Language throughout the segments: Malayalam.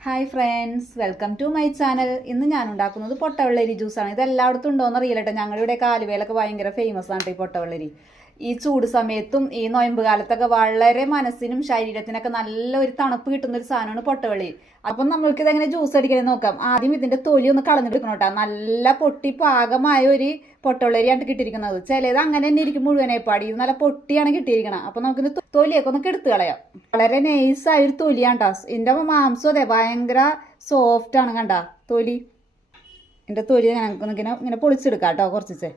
Hi friends welcome to my channel ഇന്ന് ഞാൻ ഉണ്ടാക്കുന്നത് പൊട്ടവെള്ളരി ജ്യൂസാണ് ഇത് എല്ലായിടത്തും ഉണ്ടോയെന്ന് അറിയില്ലട്ടെ ഞങ്ങളുടെ ഇവിടെ കാലുവേലൊക്കെ ഭയങ്കര ഫേമസ് ആണ് ഈ പൊട്ടവെള്ളരി. ഈ ചൂട് സമയത്തും ഈ നൊയമ്പ് കാലത്തൊക്കെ വളരെ മനസ്സിനും ശരീരത്തിനൊക്കെ നല്ല ഒരു തണുപ്പ് കിട്ടുന്ന ഒരു സാധനമാണ് പൊട്ടവെളി അപ്പം നമ്മൾക്ക് ഇതെങ്ങനെ ജ്യൂസ് അടിക്കണേ നോക്കാം. ആദ്യം ഇതിന്റെ തൊലി ഒന്ന് കളഞ്ഞെടുക്കണം കേട്ടോ. നല്ല പൊട്ടി പാകമായ ഒരു പൊട്ടവെള്ളരിയാണ് കിട്ടിയിരിക്കുന്നത്. ചിലത് അങ്ങനെ തന്നെ ഇരിക്കും മുഴുവനെ പാടി. ഇത് നല്ല പൊട്ടിയാണ് കിട്ടിയിരിക്കണം അപ്പം നമുക്ക് തൊലിയൊക്കെ ഒന്ന് കെടുത്ത് കളയാം. വളരെ നൈസായ ഒരു തൊലിയാണ് കേട്ടോ ഇതിന്റെ മാംസം അതെ ഭയങ്കര സോഫ്റ്റ് ആണ് കണ്ട. തൊലി. എന്റെ തൊലി ഞങ്ങൾക്ക് ഇങ്ങനെ ഇങ്ങനെ പൊളിച്ചെടുക്കാം കേട്ടോ കുറച്ചേ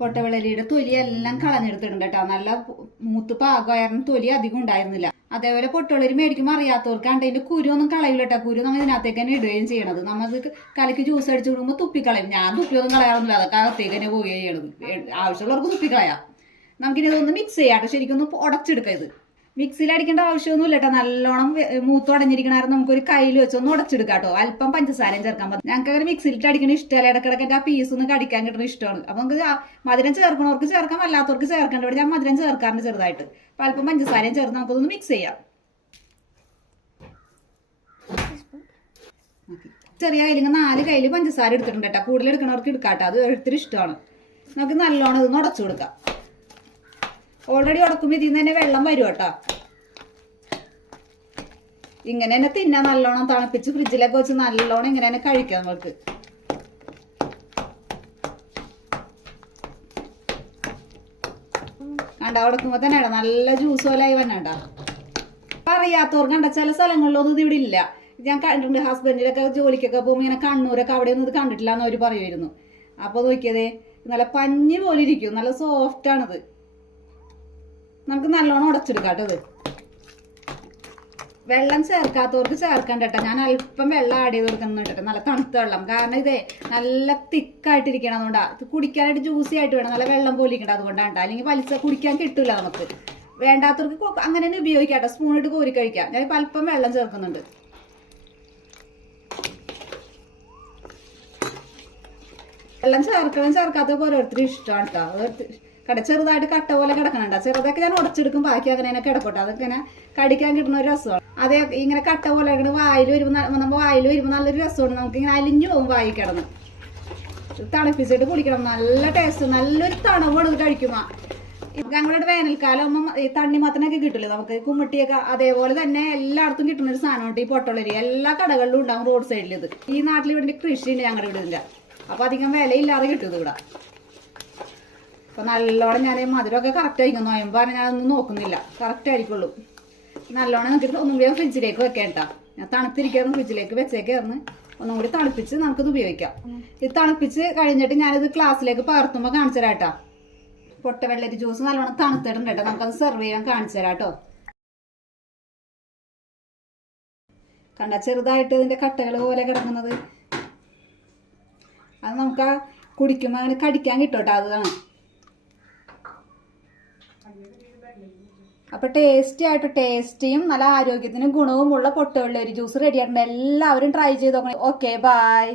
പൊട്ടവെള്ളരിയുടെ തൊലി എല്ലാം കളഞ്ഞെടുത്തിട്ടുണ്ട് കേട്ടോ. നല്ല മൂത്ത് പാകമായിരുന്നു. തൊലി അധികം ഉണ്ടായിരുന്നില്ല. അതേപോലെ പൊട്ടവിളരി മേടിക്കുമ്പോൾ അറിയാത്തവർക്ക് അതിന്റെ കുരു ഒന്നും കളയില്ല കേട്ടോ. കുരു നമ്മൾ ഇതിനകത്തേക്ക് തന്നെ ഇടുകയും ചെയ്യണത്. നമ്മൾ കലക്ക് ജ്യൂസ് അടിച്ചു വിടുമ്പോൾ തുപ്പിക്കളയും ഞാൻ തുപ്പിയൊന്നും കളയാറൊന്നുമില്ല. അതൊക്കെ അകത്തേക്ക് തന്നെ പോവുകയാണ് ചെയ്യണത്. ആവശ്യമുള്ളവർക്ക് തുപ്പിക്കളയാം നമുക്കിനി ഇതൊന്ന് മിക്സ് ചെയ്യാം ശരിക്കും ഒന്ന് ഉടച്ചെടുക്കാം ഇത്. മിക്സിയിൽ അടിക്കേണ്ട ആവശ്യമൊന്നുമില്ല കേട്ടോ നല്ലോണം വെ- മൂത്ത് ഉടഞ്ഞിരിക്കണായിരുന്നു നമുക്കൊരു കയ്യിൽ വെച്ച് ഒന്ന് ഉടച്ചെടുക്കാം കേട്ടോ അല്പം പഞ്ചസാരയും ചേർക്കാൻ പറ്റും ഞങ്ങൾക്ക് അങ്ങനെ മിക്സിയിലിട്ട് അടിക്കണ ഇഷ്ടമല്ല. ഇടക്കിടക്ക് എന്റെ ആ പീസ് ഒന്ന് കടിക്കാൻ കിട്ടുന്ന ഇഷ്ടമാണ്. അപ്പോൾ നമുക്ക് മധുരം ചേർക്കണവർക്ക് ചേർക്കാം അല്ലാത്തവർക്ക് ചേർക്കേണ്ട. ഇവിടെ ഞാൻ മധുരം ചേർക്കാറുണ്ട് ചെറുതായിട്ട്. അപ്പൊ അല്പം പഞ്ചസാരയും ചേർത്ത് നമുക്കൊന്ന് മിക്സ് ചെയ്യാം. ചെറിയ കയ്യിലിങ്ങനെ നാല് കയ്യിൽ പഞ്ചസാര എടുത്തിട്ടുണ്ട് കേട്ടോ. കൂടുതൽ എടുക്കണവർക്ക് എടുക്കാട്ടോ. അത് ഒരുത്തിരി ഇഷ്ടമാണ്. നമുക്ക് നല്ലോണം ഇതൊന്ന് ഉടച്ചു കൊടുക്കാം. ഓൾറെഡി ഉടക്കുമ്പോൾ ഇതിൽ നിന്ന് തന്നെ വെള്ളം വരും കേട്ടോ. ഇങ്ങനെ തന്നെ തിന്നാൻ നല്ലോണം തണുപ്പിച്ച് ഫ്രിഡ്ജിലൊക്കെ വെച്ച് നല്ലോണം ഇങ്ങനെ തന്നെ കഴിക്കാം നമുക്ക് കണ്ട ഉടക്കുമ്പോ തന്നെ. നല്ല ജ്യൂസ് പോലെ ആയി വന്നണ്ട അറിയാത്തവർക്ക് കണ്ട ചില സ്ഥലങ്ങളിലൊന്നും ഇത് ഇവിടെ ഇല്ല. ഞാൻ കണ്ടിട്ടുണ്ട് ഹസ്ബൻഡിലൊക്കെ ജോലിക്കൊക്കെ പോകുമ്പോൾ ഇങ്ങനെ കണ്ണൂരൊക്കെ അവിടെ ഒന്നും ഇത് കണ്ടിട്ടില്ല എന്ന് അവർ പറയുമായിരുന്നു അപ്പോൾ നോക്കിയതേ നല്ല പഞ്ഞി പോലെ ഇരിക്കും നല്ല സോഫ്റ്റ് ആണിത്. നമുക്ക് നല്ലോണം ഉടച്ചെടുക്കാം കേട്ടോ ഇത്. വെള്ളം ചേർക്കാത്തവർക്ക് ചേർക്കണ്ട കേട്ടോ. ഞാൻ അല്പം വെള്ളം ആഡ് ചെയ്ത് കൊടുക്കുന്നുണ്ട് കേട്ടോ. നല്ല തണുത്ത വെള്ളം. കാരണം ഇതേ നല്ല തിക്കായിട്ടിരിക്കണം അതുകൊണ്ടാണ് ഇത് കുടിക്കാനായിട്ട് ജ്യൂസി ആയിട്ട് വേണം. നല്ല വെള്ളം പോലെ ഇരിക്കണം അതുകൊണ്ടാണ് അല്ലെങ്കിൽ പലിച്ച കുടിക്കാൻ കിട്ടില്ല നമുക്ക്. വേണ്ടാത്തവർക്ക് അങ്ങനെ തന്നെ ഉപയോഗിക്കാം കേട്ടോ. സ്പൂൺ ഇട്ട് കോരി കഴിക്കാം. ഞാനിപ്പോൾ അല്പം വെള്ളം ചേർക്കുന്നുണ്ട്. വെള്ളം ചേർക്കണം ചേർക്കാത്തവർക്ക് ഓരോരുത്തരും ഇഷ്ടമാണ് കേട്ടോ. കട ചെറുതായിട്ട് കട്ട പോലെ കിടക്കണണ്ട. ചെറുതൊക്കെ ഞാൻ ഉടച്ചെടുക്കും. ബാക്കി അങ്ങനെ തന്നെ കിടക്കട്ടെ. അതൊക്കെ കടിക്കാൻ കിട്ടുന്ന ഒരു രസമാണ്. അതേ ഇങ്ങനെ കട്ട പോലെ കിടന്ന് വായിൽ വരുമ്പോൾ നമ്മൾ വായിൽ വരുമ്പോൾ നല്ലൊരു രസമാണ്. നമുക്ക് ഇങ്ങനെ അലിഞ്ഞു പോകും വായി കിടന്ന്. തണുപ്പിച്ചിട്ട് കുടിക്കണം നല്ല ടേസ്റ്റ് നല്ലൊരു തണുപ്പാണ് കഴിക്കുമ്പോൾ ഞങ്ങളുടെ വേനൽക്കാലം ഒന്നും ഈ തണ്ണിമത്തനൊക്കെ കിട്ടില്ല നമുക്ക്. കുമ്മിട്ടിയൊക്കെ അതേപോലെ തന്നെ എല്ലായിടത്തും കിട്ടുന്ന ഒരു സാധനമുണ്ട് ഈ പൊട്ടളരി. എല്ലാ കടകളിലും ഉണ്ടാകും റോഡ് സൈഡിൽ ഇത്. ഈ നാട്ടിൽ ഇവിടെ കൃഷിയുണ്ട് ഞങ്ങളുടെ ഇവിടെ ഇതിന്റെ. അപ്പൊ അധികം വിലയില്ലാതെ കിട്ടും ഇത് ഇവിടെ അപ്പൊ നല്ലോണം ഞാൻ മധുരമൊക്കെ കറക്റ്റ് ആയിരിക്കും നോയമ്പാണ് ഞാനൊന്നും നോക്കുന്നില്ല. കറക്റ്റ് ആയിരിക്കുള്ളൂ. നല്ലോണം നമുക്ക് ഒന്നും കൂടി ഫ്രിഡ്ജിലേക്ക് വെക്കേണ്ട ഞാൻ തണുത്തിരിക്കാറും ഫ്രിഡ്ജിലേക്ക് വെച്ചേക്കായിരുന്നു. ഒന്നും കൂടി തണുപ്പിച്ച് നമുക്കിത് ഉപയോഗിക്കാം. ഇത് തണുപ്പിച്ച് കഴിഞ്ഞിട്ട് ഞാനിത് ക്ലാസ്സിലേക്ക് പകർത്തുമ്പോൾ കാണിച്ചു തരാം കേട്ടോ പൊട്ട വെള്ളരി ജ്യൂസ് നല്ലോണം തണുത്തിട്ടുണ്ട് കേട്ടോ. നമുക്കത് സെർവ് ചെയ്യാൻ കാണിച്ചു തരാം കേട്ടോ കണ്ട ചെറുതായിട്ട് ഇതിന്റെ കട്ടകൾ പോലെ കിടക്കുന്നത്. അത് നമുക്ക് കുടിക്കുമ്പോൾ അങ്ങനെ കടിക്കാൻ കിട്ടും കേട്ടോ അതാണ് അപ്പൊ ടേസ്റ്റി ആയിട്ട് ടേസ്റ്റിയും നല്ല ആരോഗ്യത്തിനും ഗുണവുമുള്ള പൊട്ടുവെള്ളരി ജ്യൂസ് റെഡി ആയിട്ടുണ്ട്. എല്ലാവരും ട്രൈ ചെയ്ത് നോക്കണം. Okay bye